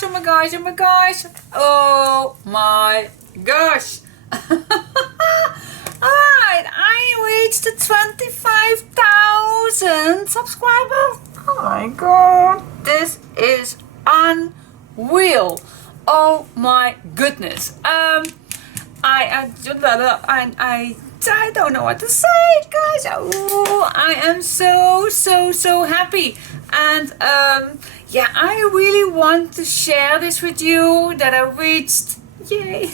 gosh, oh my gosh, oh my gosh. Oh my gosh. Alright, I reached the 25,000 subscribers. Oh my god, this is unreal. Oh my goodness. I don't know what to say, guys. Oh, I am so happy. And yeah, I really want to share this with you that I reached, yay,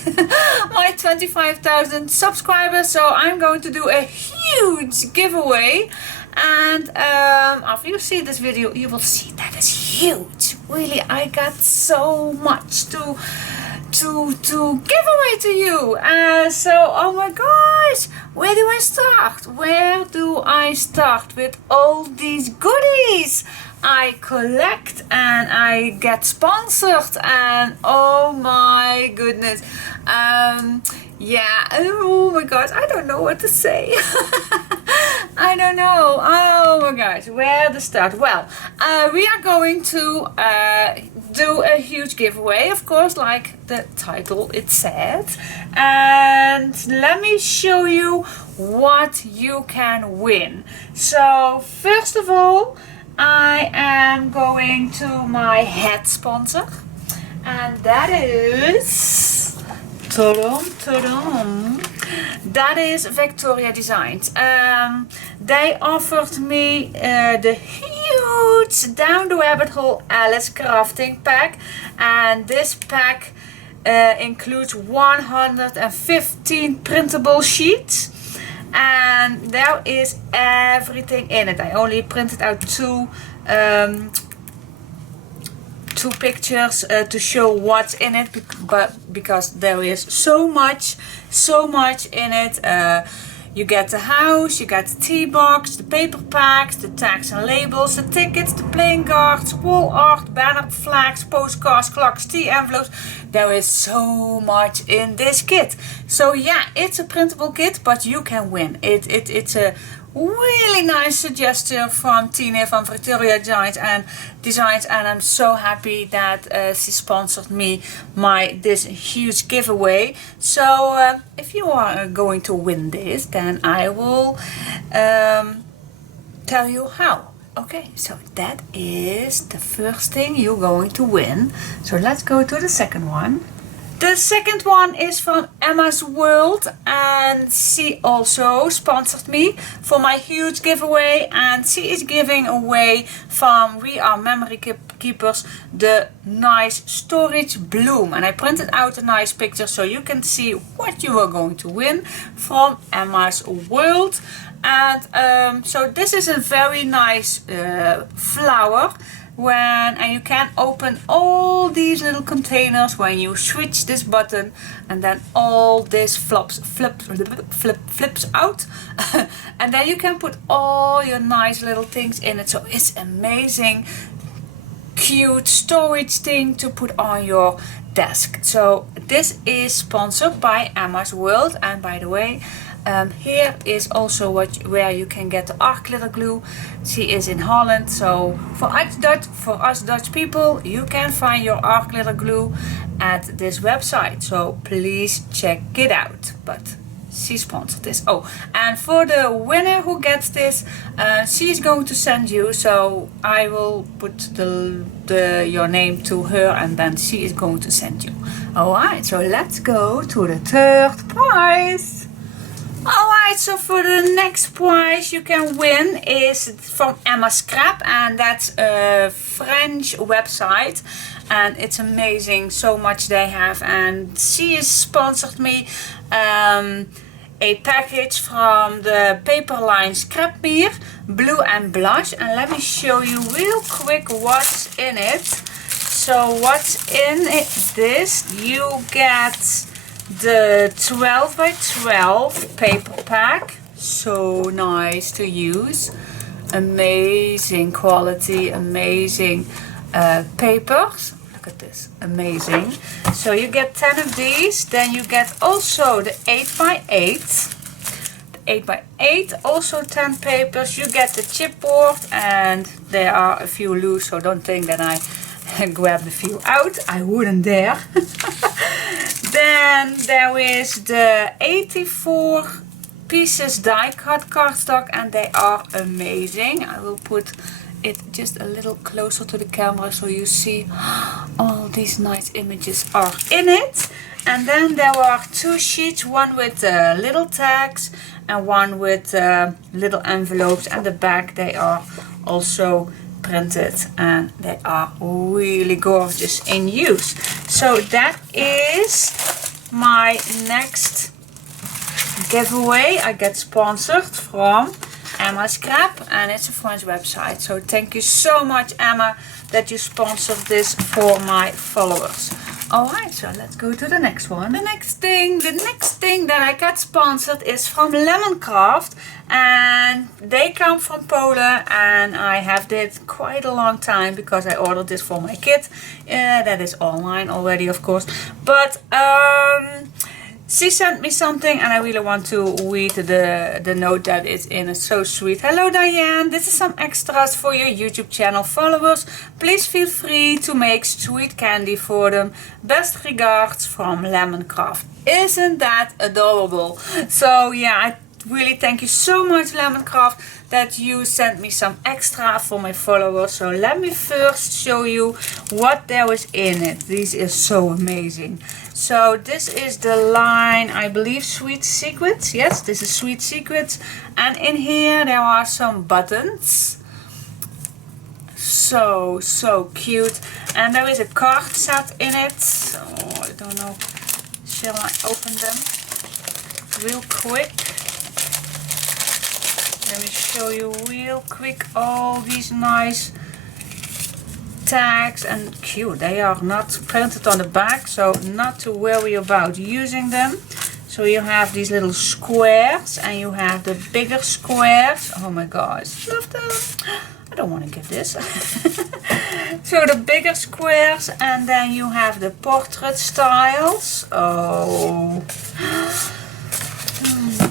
my 25,000 subscribers. So I'm going to do a huge giveaway. And after you see this video, you will see that it's huge. Really, I got so much to give away to you. So, oh my gosh, where do I start? Where do I start with all these goodies I collect and I get sponsored? And oh my goodness, yeah, oh my gosh, I don't know what to say. I don't know. Oh my gosh, where to start? Well, we are going to do a huge giveaway, of course, like the title it said. And let me show you what you can win. So first of all, I am going to my head sponsor, and that is that is Victoria Designs. They offered me the huge Down the Rabbit Hole Alice crafting pack, and this pack includes 115 printable sheets, and there is everything in it. I only printed out two pictures to show what's in it, but because there is so much in it. You get the house, you get the tea box, the paper packs, the tags and labels, the tickets, the playing cards, wall art, banner, flags, postcards, clocks, tea envelopes. There is so much in this kit. So yeah, it's a printable kit, but you can win. It's a really nice suggestion from Tine from Victoria Designs, and I'm so happy that she sponsored me this huge giveaway. So if you are going to win this, then I will tell you how. Okay, so that is the first thing you're going to win. So let's go to the second one. The second one is from Emma's World, and she also sponsored me for my huge giveaway, and she is giving away from We Are Memory Keepers the nice storage bloom, and I printed out a nice picture so you can see what you are going to win from Emma's World. And so this is a very nice flower, and you can open all these little containers when you switch this button, and then all this flips out and then you can put all your nice little things in it. So it's amazing, cute storage thing to put on your desk. So this is sponsored by Emma's World, and by the way, here is also where you can get the art glitter glue. She is in Holland, so for us Dutch people, you can find your art glitter glue at this website. So please check it out. But she sponsored this. Oh, and for the winner who gets this, she is going to send you. So I will put your name to her, and then she is going to send you. Alright, so let's go to the third prize. Alright, so for the next prize you can win is from Emma Scrap, and that's a French website, and it's amazing, so much they have. And she has sponsored me a package from the paper line Scrapqueen, Blue and Blush, and let me show you real quick what's in it. So what's in this, you get the 12 by 12 paper pack, so nice to use, amazing quality, amazing papers. Look at this, amazing. So you get 10 of these. Then you get also the 8 by 8, the 8 by 8, also 10 papers. You get the chipboard, and there are a few loose, so don't think that I grabbed a few out. I wouldn't dare. Then there is the 84 pieces die cut cardstock, and they are amazing. I will put it just a little closer to the camera so you see all these nice images are in it. And then there are 2 sheets, one with little tags and one with little envelopes, and the back they are also printed and they are really gorgeous in use. So that is my next giveaway. I get sponsored from Emma Scrap, and it's a French website. So thank you so much, Emma, that you sponsored this for my followers. Alright, so let's go to the next one. The next thing that I got sponsored is from Lemoncraft, and they come from Poland, and I have it quite a long time because I ordered this for my kid. That is online already, of course, but she sent me something and I really want to read the note that is in. It's so sweet. Hello Diane, this is some extras for your YouTube channel followers. Please feel free to make sweet candy for them. Best regards from Lemoncraft. Isn't that adorable? So yeah, I really thank you so much, Lemoncraft, that you sent me some extra for my followers. So let me first show you what there is in it. This is so amazing. So this is the line, I believe, Sweet Secrets. Yes, this is Sweet Secrets. And in here there are some buttons. So cute. And there is a card set in it. So I don't know, shall I open them real quick? Let me show you real quick all these nice tags, and cute. They are not printed on the back, so not to worry about using them. So you have these little squares and you have the bigger squares. Oh my gosh, love them. I don't want to give this. So the bigger squares, and then you have the portrait styles. Oh,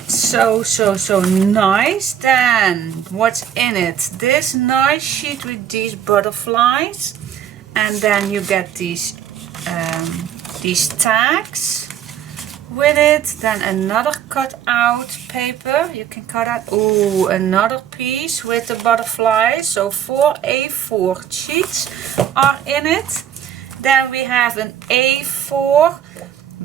so nice. Then what's in it? This nice sheet with these butterflies, and then you get these tags with it. Then another cut out paper, you can cut out another piece with the butterflies. So 4 A4 sheets are in it. Then we have an A4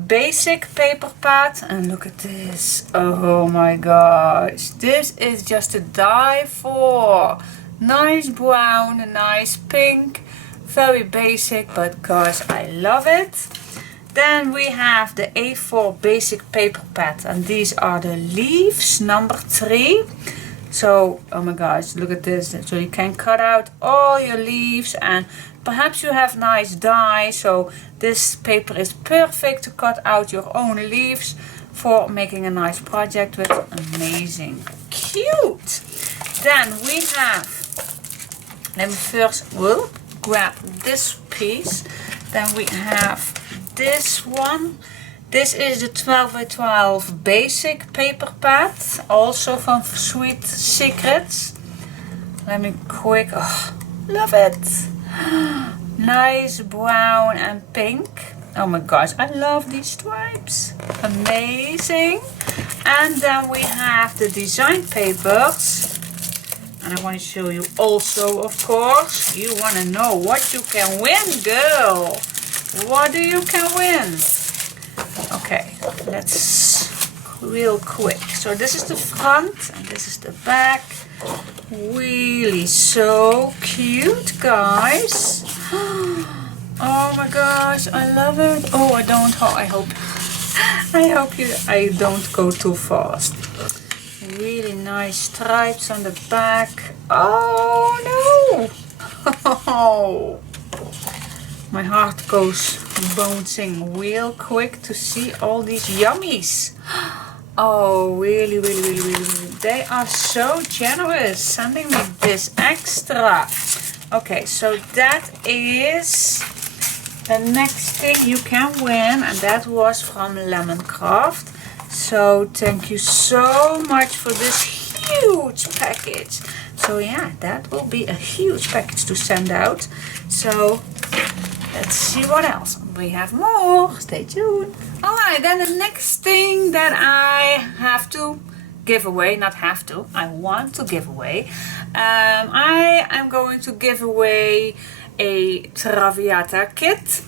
basic paper pad, and look at this. Oh my gosh, this is just to die for. Nice brown, a nice pink, very basic, but gosh, I love it. Then we have the A4 basic paper pad, and these are the leaves number 3. So oh my gosh, look at this. So you can cut out all your leaves, and perhaps you have nice die, so this paper is perfect to cut out your own leaves for making a nice project with. Amazing, cute. Then we have, let me first grab this piece. Then we have this one. This is the 12 by 12 basic paper pad, also from Sweet Secrets. Let me quick, love it. Nice brown and pink. Oh my gosh, I love these stripes. Amazing. And then we have the design papers. And I want to show you also, of course. You want to know what you can win, girl. What do you can win? Okay, let's real quick. So this is the front and this is the back. Really so cute, guys. Oh my gosh, I love it. Oh, I hope I don't go too fast. Really nice stripes on the back. Oh no. Oh. My heart goes bouncing real quick to see all these yummies. Oh, really. They are so generous sending me this extra. Okay, so that is the next thing you can win, and that was from Lemoncraft. So thank you so much for this huge package. So yeah, that will be a huge package to send out. So Let's see what else. We have more. Stay tuned. Alright, then the next thing that I have to give away, not have to, I want to give away. I am going to give away a traviata kit.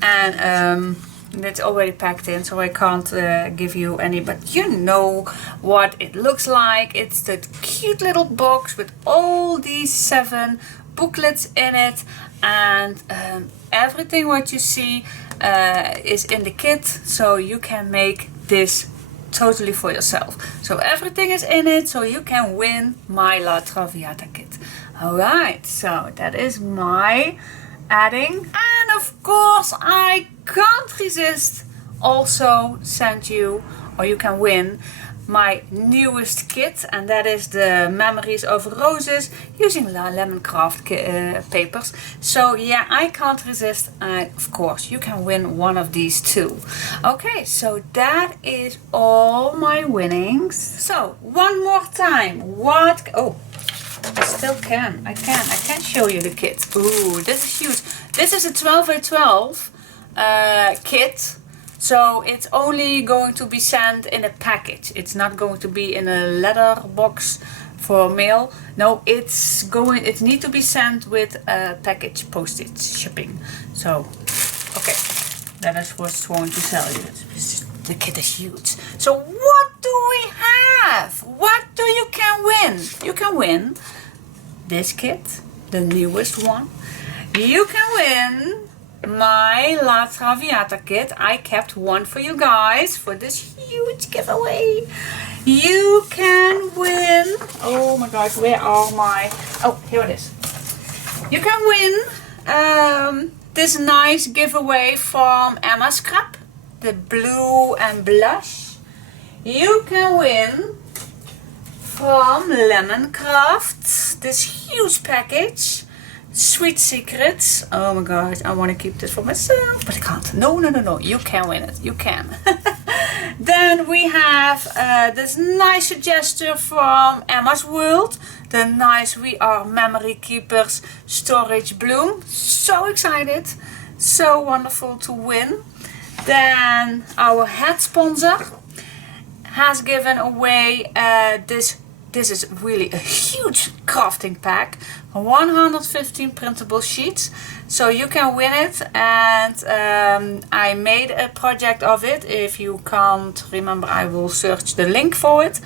And it's already packed in, so I can't give you any, but you know what it looks like. It's the cute little box with all these 7 booklets in it, and everything what you see is in the kit, so you can make this totally for yourself. So everything is in it, so you can win my La Traviata kit. Alright, so that is my adding, and of course I can't resist also send you, or you can win, my newest kit, and that is the Memories of Roses using lemon craft papers. So yeah, I can't resist, and of course you can win one of these too. Okay, so that is all my winnings. So one more time, what, oh, I still can. I can show you the kit. Ooh, this is huge. This is a 12 by 12 kit. So it's only going to be sent in a package. It's not going to be in a letter box for mail. No, it needs to be sent with a package postage shipping. So, okay, that is what's going to tell you. The kit is huge. So what do we have? What do you can win? You can win this kit, the newest one. You can win my La Traviata kit. I kept one for you guys for this huge giveaway. You can win, oh my gosh, where are my, oh, here it is. You can win this nice giveaway from Emma Scrap, the blue and blush. You can win from Lemon Craft this huge package, Sweet Secrets. Oh my gosh, I want to keep this for myself, but I can't. No, you can win it. You can. Then we have this nice suggestion from Emma's World. The nice We Are Memory Keepers Storage Bloom. So excited. So wonderful to win. Then our head sponsor has given away this is really a huge crafting pack, 115 printable sheets, so you can win it. And I made a project of it. If you can't remember, I will search the link for it.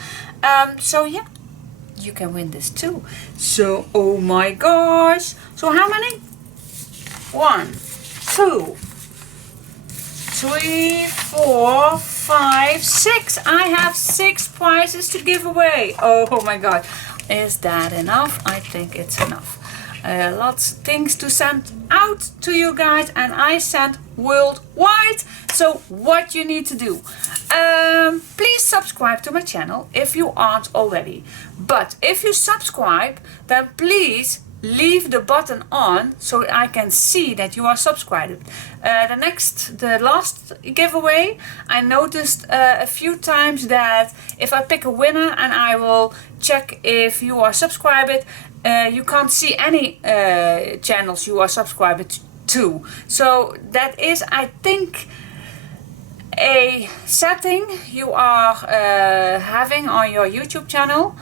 So yeah, you can win this too. So oh my gosh, so how many? 1, 2, 3, 4, 5, 6. I have 6 prizes to give away. Oh my god, is that enough? I think it's enough. Lots of things to send out to you guys, and I send worldwide. So what you need to do, please subscribe to my channel if you aren't already. But if you subscribe, then please leave the button on so I can see that you are subscribed. The last giveaway, I noticed a few times that if I pick a winner and I will check if you are subscribed, you can't see any channels you are subscribed to. So that is, I think, a setting you are having on your YouTube channel.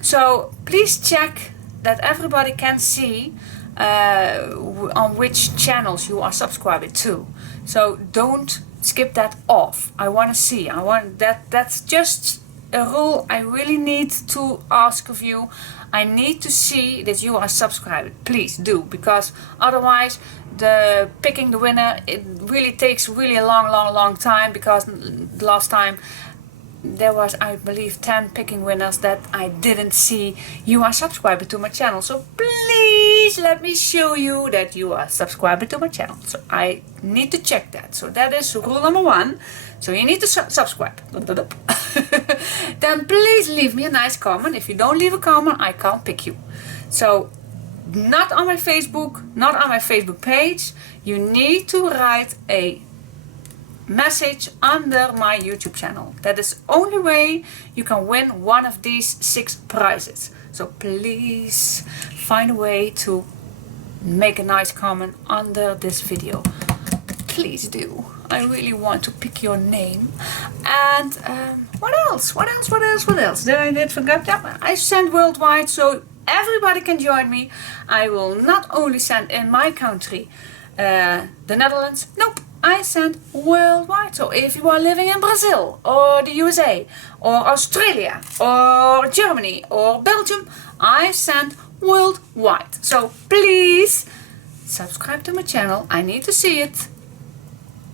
So please check that everybody can see on which channels you are subscribed to. So don't skip that off. I want to see. That's just a rule I really need to ask of you. I need to see that you are subscribed. Please do, because otherwise the picking the winner, it really takes really a long time, because last time there was, I believe, 10 picking winners that I didn't see you are subscribed to my channel. So please let me show you that you are subscribed to my channel. So I need to check that. So that is rule number 1. So you need to subscribe. Then please leave me a nice comment. If you don't leave a comment, I can't pick you. So not on my Facebook, not on my Facebook page. You need to write a message under my YouTube channel. That is the only way you can win one of these 6 prizes. So please find a way to make a nice comment under this video. Please do. I really want to pick your name. And what else? What else? Did I forget that? I send worldwide, so everybody can join me. I will not only send in my country, the Netherlands. Nope, I send worldwide. So if you are living in Brazil or the USA or Australia or Germany or Belgium, I send worldwide. So please subscribe to my channel. I need to see it.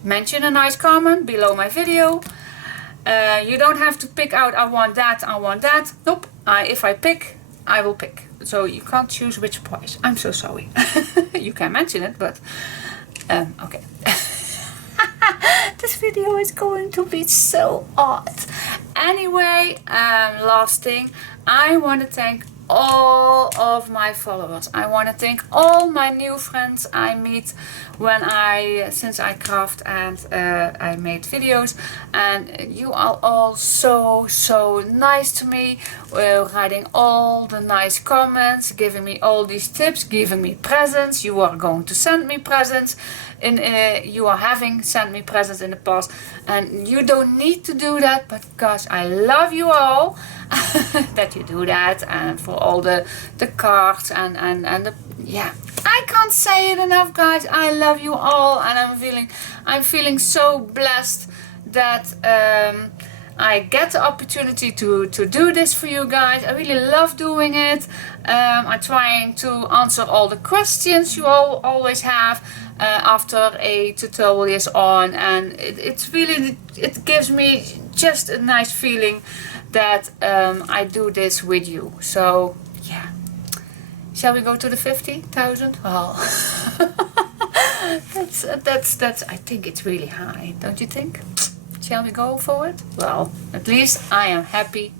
Mention a nice comment below my video. You don't have to pick out I want that, I want that. Nope, if I pick, I will pick. So you can't choose which price. I'm so sorry. You can mention it, but okay. This video is going to be so odd. Anyway, last thing, I want to thank all of my followers. I want to thank all my new friends I meet since I craft and I made videos, and you are all so nice to me, writing all the nice comments, giving me all these tips, giving me presents. You are going to send me presents you are having sent me presents in the past, and you don't need to do that, but gosh, I love you all that you do that, and for all the cards and the, yeah, I can't say it enough, guys. I love you all, and I'm feeling so blessed that I get the opportunity to do this for you guys. I really love doing it. I'm trying to answer all the questions you all always have after a tutorial is on, and it gives me just a nice feeling that I do this with you. So yeah, shall we go to the 50,000? Well, that's I think it's really high, don't you think? Shall we go for it? Well, at least I am happy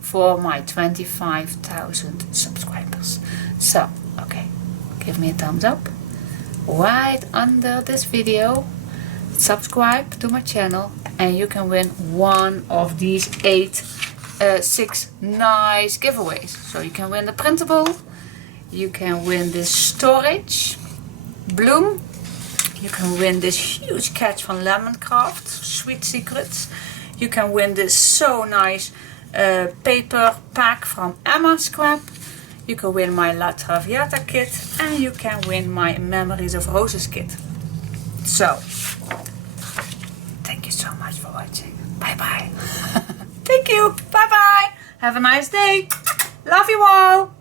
for my 25,000 subscribers. So, okay, give me a thumbs up right under this video. Subscribe to my channel and you can win one of these 6 nice giveaways. So you can win the printable, you can win this storage bloom, you can win this huge catch from Lemoncraft, Sweet Secrets. You can win this so nice paper pack from Emma Scrap. You can win my La Traviata kit, and you can win my Memories of Roses kit. So, thank you so much for watching. Bye bye. Thank you. Bye bye. Have a nice day. Love you all.